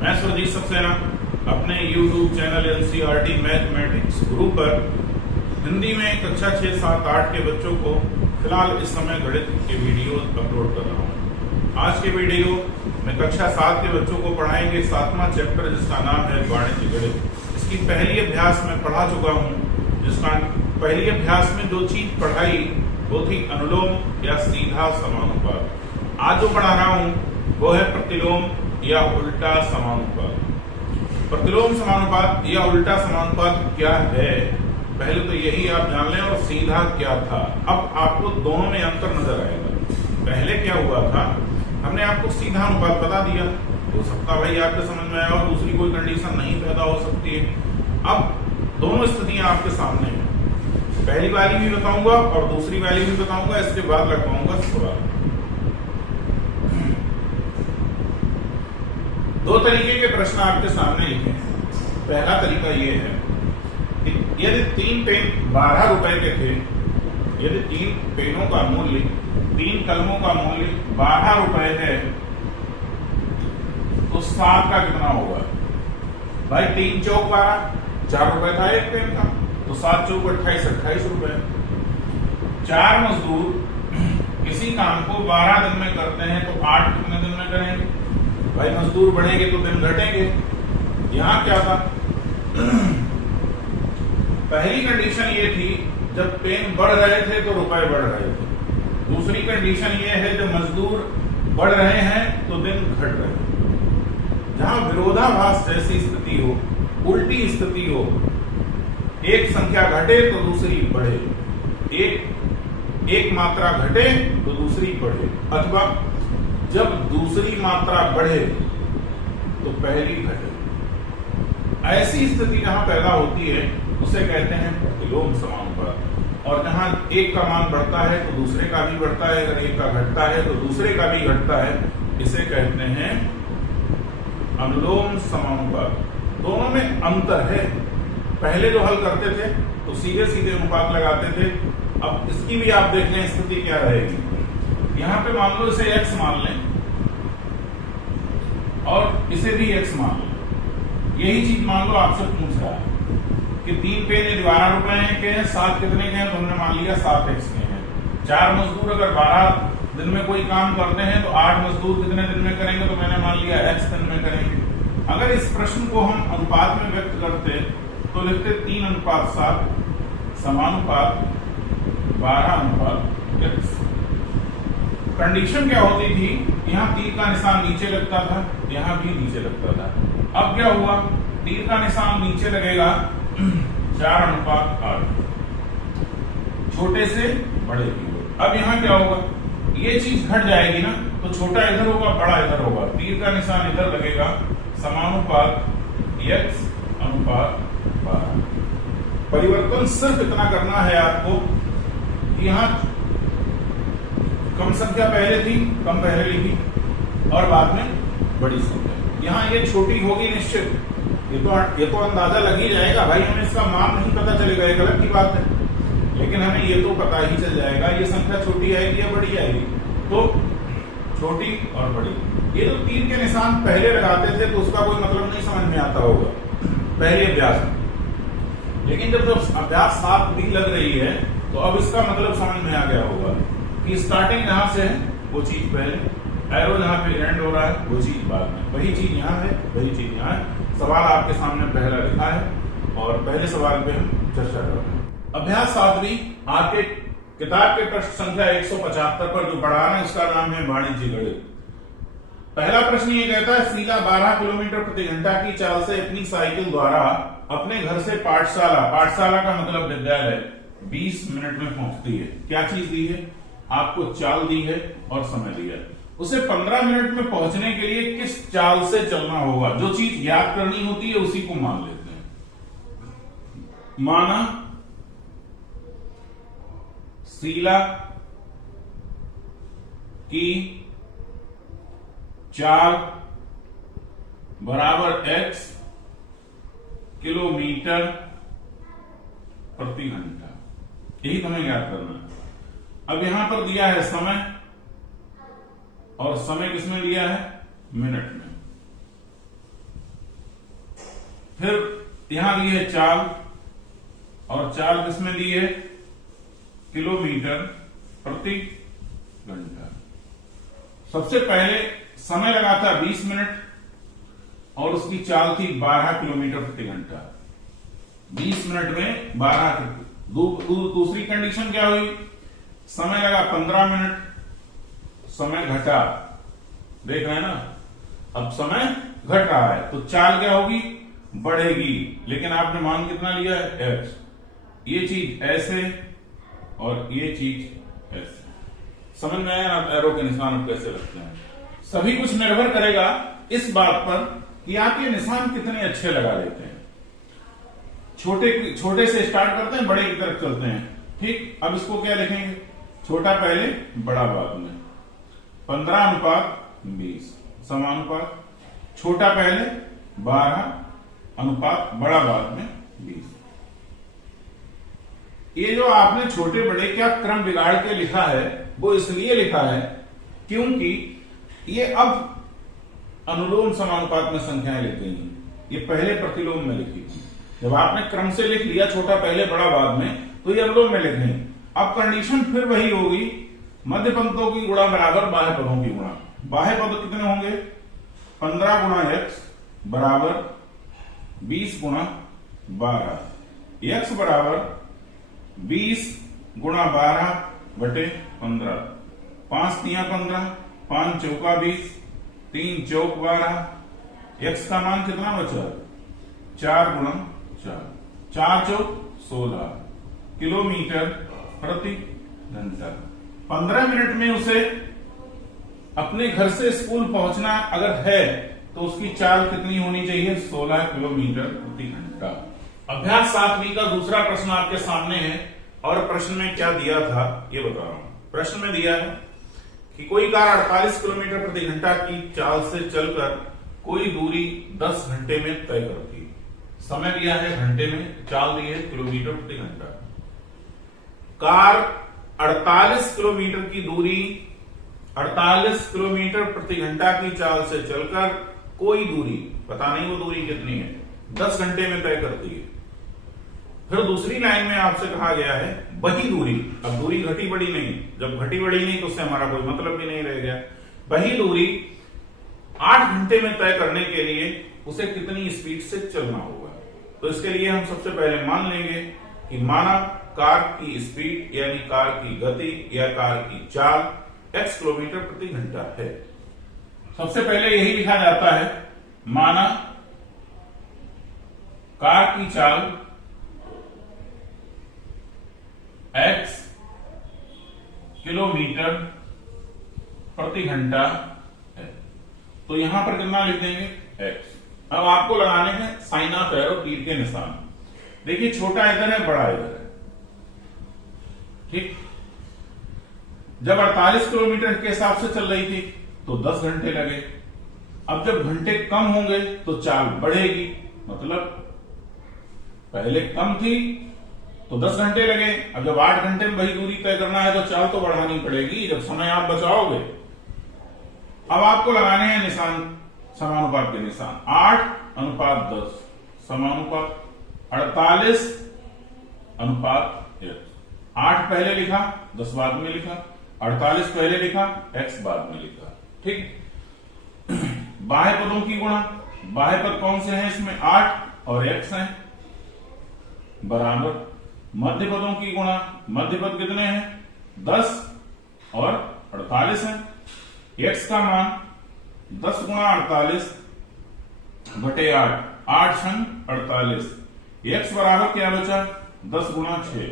मैं सुरजीत सक्सेना अपने YouTube channel NCERT mathematics गुरु पर हिंदी में कक्षा 6, 7, 8 के बच्चों को फिलहाल इस समय गणित के वीडियो अपलोड कर रहा हूँ। आज के वीडियो में कक्षा 7 के बच्चों को पढ़ाएंगे 7वां चैप्टर जिसका नाम है वाणिज्य गणित। इसकी पहली अभ्यास में पढ़ा चुका हूँ, जिसका पहली अभ्यास में जो चीज पढ़ाई वो थी अनुलोम या सीधा समानुपात। आज जो पढ़ा रहा हूँ वो है प्रतिलोम या उल्टा समानुपात। प्रतिलोम समानुपात या उल्टा समानुपात क्या है, पहले तो यही आप जान लें, और सीधा क्या था। अब आपको दोनों में अंतर नजर आएगा। पहले क्या हुआ था, हमने आपको सीधा अनुपात बता दिया, हो सकता भाई आपके समझ में आया और दूसरी कोई कंडीशन नहीं पैदा हो सकती है। अब दोनों स्थितियां आपके सामने हैं, पहली वाली भी बताऊंगा और दूसरी वाली भी बताऊंगा, इसके बाद लगवाऊंगा सवाल। दो तरीके के प्रश्न आपके सामने लिखे हैं। पहला तरीका ये है कि यदि 3 पेन 12 रुपए के थे, यदि 3 पेनों का मूल्य, 3 कलमों का मूल्य 12 रुपए है, तो 7 का कितना होगा भाई? 3 चौक 12, 4 रुपए था एक पेन का, तो 7 चौक 28, 28 रुपए। 4 मजदूर किसी काम को 12 दिन में करते हैं, तो 8 कितने दिन में करेंगे भाई? मजदूर बढ़ेंगे तो दिन घटेंगे। यहां क्या था, पहली कंडीशन ये थी जब पेन बढ़ रहे थे तो रुपए बढ़ रहे थे। दूसरी कंडीशन ये है जब मजदूर बढ़ रहे हैं तो दिन घट रहे हैं। जहां विरोधाभास जैसी स्थिति हो, उल्टी स्थिति हो, एक संख्या घटे तो दूसरी बढ़े, एक मात्रा घटे तो दूसरी बढ़े, अथवा जब दूसरी मात्रा बढ़े तो पहली घटे, ऐसी स्थिति जहां पैदा होती है उसे कहते हैं प्रतिलोम समानुपात। और जहां एक का मान बढ़ता है तो दूसरे का भी बढ़ता है, अगर एक का घटता है तो दूसरे का भी घटता है, इसे कहते हैं अनुलोम समानुपात। दोनों में अंतर है। पहले जो हल करते थे तो सीधे सीधे अनुपात लगाते थे। अब इसकी भी आप देख लें स्थिति क्या रहेगी। यहां पे मान लो इसे x मान लें और इसे भी x मान लें। यही चीज मान लो आपसे पूछ रहा है कि 3 पेन यदि 12 रुपए के हैं, 7 कितने के हैं, तो हमने मान लिया 7x के हैं। 4 मजदूर अगर 12 दिन में कोई काम करते हैं तो 8 मजदूर कितने दिन में करेंगे, तो मैंने मान लिया x दिन में करेंगे। अगर इस प्रश्न को हम अनुपात में व्यक्त करते तो लिखते 3:7 समानुपात 12:x। कंडीशन क्या होती थी, यहाँ तीर का निशान नीचे लगता था, यहाँ भी नीचे लगता था। अब क्या हुआ, तीर का निशान नीचे लगेगा 4:8, छोटे से बड़े की ओर। अब यहाँ क्या होगा, ये चीज घट जाएगी ना, तो छोटा इधर होगा, बड़ा इधर होगा, तीर का निशान इधर लगेगा, समानुपात x अनुपात 12। परिवर्तन सिर्फ इतना करना है आपको, यहाँ कम संख्या पहले थी, कम पहले लिखी, और बाद में बड़ी संख्या। यहाँ ये छोटी होगी निश्चित, ये तो अंदाजा लग ही जाएगा भाई। हमें इसका मान नहीं पता चलेगा, एक अलग की बात है, लेकिन हमें ये तो पता ही चल जाएगा ये संख्या छोटी आएगी या बड़ी आएगी। तो छोटी और बड़ी, ये तो तीर के निशान पहले लगाते थे तो उसका कोई मतलब नहीं समझ में आता होगा पहले अभ्यास में, लेकिन जब अभ्यास 7 भी लग रही है तो अब इसका मतलब समझ में आ गया होगा कि स्टार्टिंग जहां से है वो चीज पहले, एरो जहां पे एंड हो रहा है वो चीज बाद में। वही चीज यहाँ है, वही चीज यहाँ है। सवाल आपके सामने पहला लिखा है और पहले सवाल पे हम चर्चा कर रहे हैं। अभ्यास 7वीं आपके किताब के प्रश्न संख्या 175 पर जो पढ़ा है इसका नाम है वाणिज्य गणित। पहला प्रश्न ये कहता है, शीला 12 किलोमीटर प्रति घंटा की चाल से अपनी साइकिल द्वारा अपने घर से पाठशाला का मतलब विद्यालय 20 मिनट में पहुंचती है। क्या चीज दी है आपको? चाल दी है और समय दिया है। उसे 15 मिनट में पहुंचने के लिए किस चाल से चलना होगा? जो चीज याद करनी होती है उसी को मान लेते हैं। माना शीला की चाल बराबर x किलोमीटर प्रति घंटा, यही तुम्हें याद करना है। अब यहां पर दिया है समय, और समय किसमें दिया है? मिनट में। फिर यहां दी है चाल, और चाल किसमें दी है? किलोमीटर प्रति घंटा। सबसे पहले समय लगा था 20 मिनट और उसकी चाल थी 12 किलोमीटर प्रति घंटा। 20 मिनट में 12। दूसरी कंडीशन क्या हुई? समय लगा 15 मिनट, समय घटा, देख रहे हैं ना, अब समय घट रहा है तो चाल क्या होगी? बढ़ेगी। लेकिन आपने मान कितना लिया है? x। ये चीज ऐसे और ये चीज ऐसे। समझ में आया ना एरो के निशान कैसे लगते हैं? सभी कुछ निर्भर करेगा इस बात पर कि आप ये निशान कितने अच्छे लगा देते हैं। छोटे से स्टार्ट करते हैं, बड़े की तरफ चलते हैं। ठीक, अब इसको क्या लिखेंगे? छोटा पहले, बड़ा बाद में। 15:20 समानुपात छोटा पहले, 12 अनुपात बड़ा बाद में 20। ये जो आपने छोटे बड़े क्या क्रम बिगाड़ के लिखा है, वो इसलिए लिखा है क्योंकि ये अब अनुलोम समानुपात में संख्याएं लिख गई हैं। ये पहले प्रतिलोम में लिखी थी। जब आपने क्रम से लिख लिया छोटा पहले बड़ा बाद में, तो ये अनुलोम में लिख गई। अब कंडीशन फिर वही होगी, मध्य पंक्तों की गुणा बराबर बाह्य पदों की गुणा। बाह्य पद कितने होंगे? 15 गुणा x बराबर 20 गुणा 12। x बराबर 20 गुणा 12 बटे 15। 5 तिया 15, 5 चौका 20, 3 चौक 12। x का मान कितना बचा? 4 गुणा 4, 4 चौक 16 किलोमीटर प्रति घंटा। 15 मिनट में उसे अपने घर से स्कूल पहुंचना अगर है तो उसकी चाल कितनी होनी चाहिए? 16 किलोमीटर प्रति घंटा। अभ्यास 7वीं का दूसरा प्रश्न आपके सामने है और प्रश्न में क्या दिया था ये बता रहा हूं। प्रश्न में दिया है कि कोई कार 48 किलोमीटर प्रति घंटा की चाल से चलकर कोई दूरी 10 घंटे में तय करती है। समय दिया है घंटे में, चाल दी है किलोमीटर प्रति घंटा। कार 48 किलोमीटर की दूरी 48 किलोमीटर प्रति घंटा की चाल से चलकर कोई दूरी, पता नहीं वो दूरी कितनी है, 10 घंटे में तय करती है। फिर दूसरी लाइन में आपसे कहा गया है वही दूरी, अब दूरी घटी बढ़ी नहीं, जब घटी बढ़ी नहीं तो उससे हमारा कोई मतलब भी नहीं रह गया। वही दूरी 8 घंटे में तय करने के लिए उसे कितनी स्पीड से चलना होगा। तो इसके लिए हम सबसे पहले मान लेंगे कि माना कार की स्पीड यानी कार की गति या कार की चाल x किलोमीटर प्रति घंटा है। सबसे पहले यही लिखा जाता है, माना कार की चाल x किलोमीटर प्रति घंटा है। तो यहां पर कितना लिख देंगे? x। अब आपको लगाने हैं साइन ऑफ एरो, तीर के निशान। देखिए छोटा इधर है, बड़ा इधर है। ठीक, जब 48 किलोमीटर के हिसाब से चल रही थी तो 10 घंटे लगे। अब जब घंटे कम होंगे तो चाल बढ़ेगी, मतलब पहले कम थी तो 10 घंटे लगे। अब जब 8 घंटे में वही दूरी तय करना है तो चाल तो बढ़ानी पड़ेगी, जब समय आप बचाओगे। अब आपको लगाने हैं निशान, समानुपात के निशान। 8:10 समानुपात 48 अनुपात 1। 8 पहले लिखा, 10 बाद में लिखा, 48 पहले लिखा, x बाद में लिखा। ठीक, बाह्य पदों की गुणा। बाह्य पद कौन से हैं इसमें? 8 और x हैं, बराबर। मध्य पदों की गुणा। मध्य पद कितने हैं? 10 और 48 हैं। x का मान 10 गुणा 48 बटे 8, 8 छंग 48। x बराबर क्या बचा? 10 गुणा 6।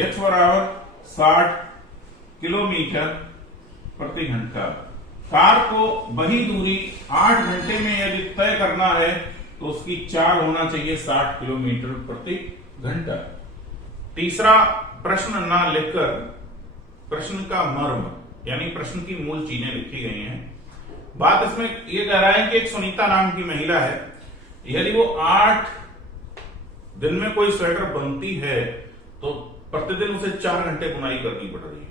x बराबर 60 किलोमीटर प्रति घंटा। कार को वही दूरी 8 घंटे में यदि तय करना है तो उसकी चाल होना चाहिए 60 किलोमीटर प्रति घंटा। तीसरा प्रश्न ना लिखकर प्रश्न का मर्म यानी प्रश्न की मूल चीजें लिखी गई हैं। बात इसमें यह कह रहा है कि एक सुनीता नाम की महिला है, यदि वो 8 दिन में कोई स्वेटर बनती है तो प्रतिदिन उसे 4 घंटे बुनाई करनी पड़ रही है।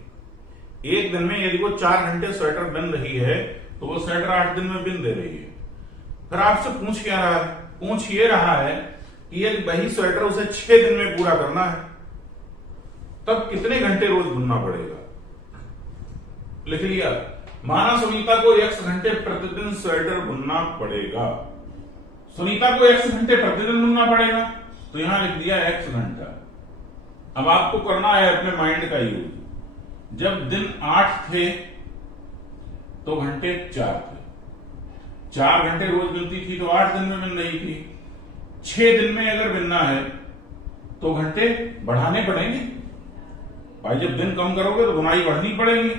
एक दिन में यदि वो 4 घंटे स्वेटर बन रही है तो वो स्वेटर 8 दिन में बिन दे रही है। फिर आपसे पूछ क्या रहा है? पूछ ये रहा है कि ये वही स्वेटर उसे 6 दिन में पूरा करना है, तब कितने घंटे रोज बुनना पड़ेगा? लिख लिया। माना सुनीता को x घंटे प्रतिदिन स्वेटर बुनना पड़ेगा। सुनीता को x घंटे प्रतिदिन बुनना पड़ेगा, तो यहां लिख दिया x घंटा। अब आपको करना है अपने माइंड का यूज। जब दिन 8 थे तो घंटे 4 थे। 4 घंटे रोज बुनती थी तो 8 दिन में बन रही थी। 6 दिन में अगर बनना है तो घंटे बढ़ाने पड़ेंगे भाई। जब दिन कम करोगे तो बुनाई बढ़नी पड़ेगी।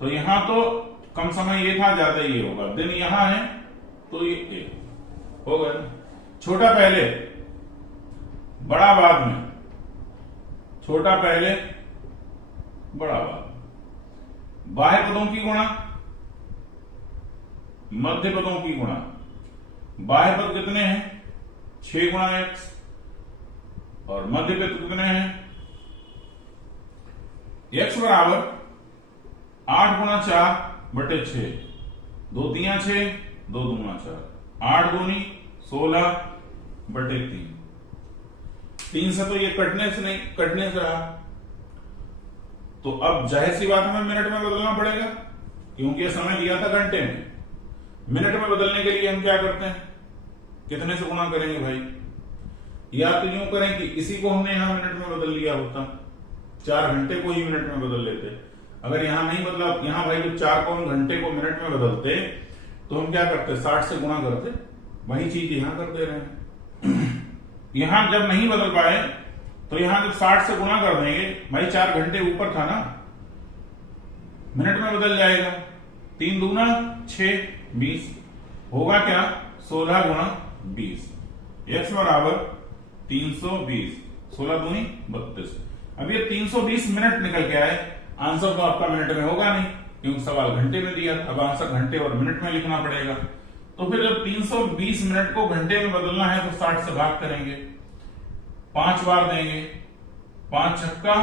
तो यहां तो कम समय ये था, ज्यादा ये होगा। दिन यहां है तो ये होगा। छोटा पहले बड़ा बाद में, छोटा पहले बड़ा बाद में। बाह्य पदों की गुणा, मध्य पदों की गुणा। बाह्य पद कितने हैं? 6 गुणा x। और मध्य पद कितने हैं? x बराबर 8 गुणा 4 बटे 6। 2 तियां 6, 2 दूना 4। 8 दूनी 16 बटे 3। 3 से तो ये कटने से नहीं, कटने से रहा। तो अब जाहिर सी बात हमें मिनट में बदलना पड़ेगा, क्योंकि ये समय दिया था घंटे में। मिनट में बदलने के लिए हम क्या करते हैं? कितने से गुणा करेंगे भाई? या तो यूं करें कि इसी को हमने यहां मिनट में बदल लिया होता, 4 घंटे को ही मिनट में बदल लेते। अगर यहां नहीं बदला, यहां भाई जब 4 को हम घंटे को मिनट में बदलते तो हम क्या करते? 60 से गुणा करते। वही चीज यहां कर दे रहे हैं। यहां जब नहीं बदल पाए तो यहां जब 60 से गुणा कर देंगे, भाई 4 घंटे ऊपर था ना, मिनट में बदल जाएगा। 3 दूना 6, 20 होगा क्या? 16 गुणा 20। x बराबर 320। 16 दूनी 32। अब ये 320 मिनट निकल के आए। आंसर तो आपका मिनट में होगा नहीं, क्योंकि सवाल घंटे में दिया। अब आंसर घंटे और मिनट में लिखना पड़ेगा। तो फिर जब 320 मिनट को घंटे में बदलना है तो 60 से भाग करेंगे, 5 बार देंगे। 5 छक्का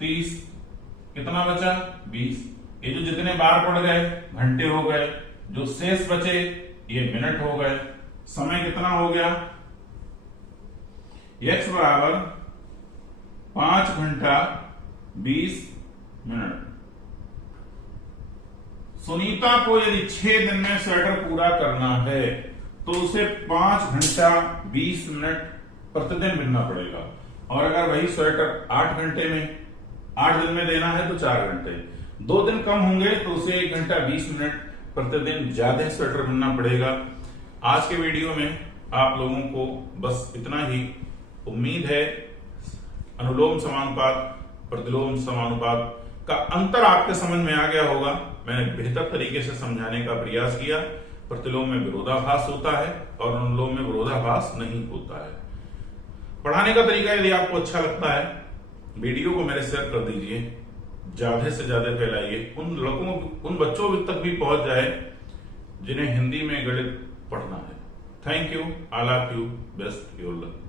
30, कितना बचा? 20। ये जो जितने बार पड़ गए घंटे हो गए, जो शेष बचे ये मिनट हो गए। समय कितना हो गया? x बराबर 5 घंटा 20 मिनट। सुनीता को यदि 6 दिन में स्वेटर पूरा करना है तो उसे 5 घंटा 20 मिनट प्रतिदिन बुनना पड़ेगा। और अगर वही स्वेटर 8 घंटे में 8 दिन में देना है तो 4 घंटे। 2 दिन कम होंगे तो उसे 1 घंटा 20 मिनट प्रतिदिन ज्यादा स्वेटर बुनना पड़ेगा। आज के वीडियो में आप लोगों को बस इतना ही। उम्मीद है अनुलोम समानुपात, प्रतिलोम समानुपात का अंतर आपके समझ में आ गया होगा। मैंने बेहतर तरीके से समझाने का प्रयास किया। प्रतिलोम में विरोधाभास होता है और अनुलोम में विरोधाभास नहीं होता है। पढ़ाने का तरीका यदि आपको अच्छा लगता है, वीडियो को मेरे शेयर कर दीजिए, ज्यादा से ज्यादा फैलाइए। उन लोगों, उन बच्चों तक भी पहुंच जाए जिन्हें हिंदी में गणित पढ़ना है। Thank you. All of you best your luck.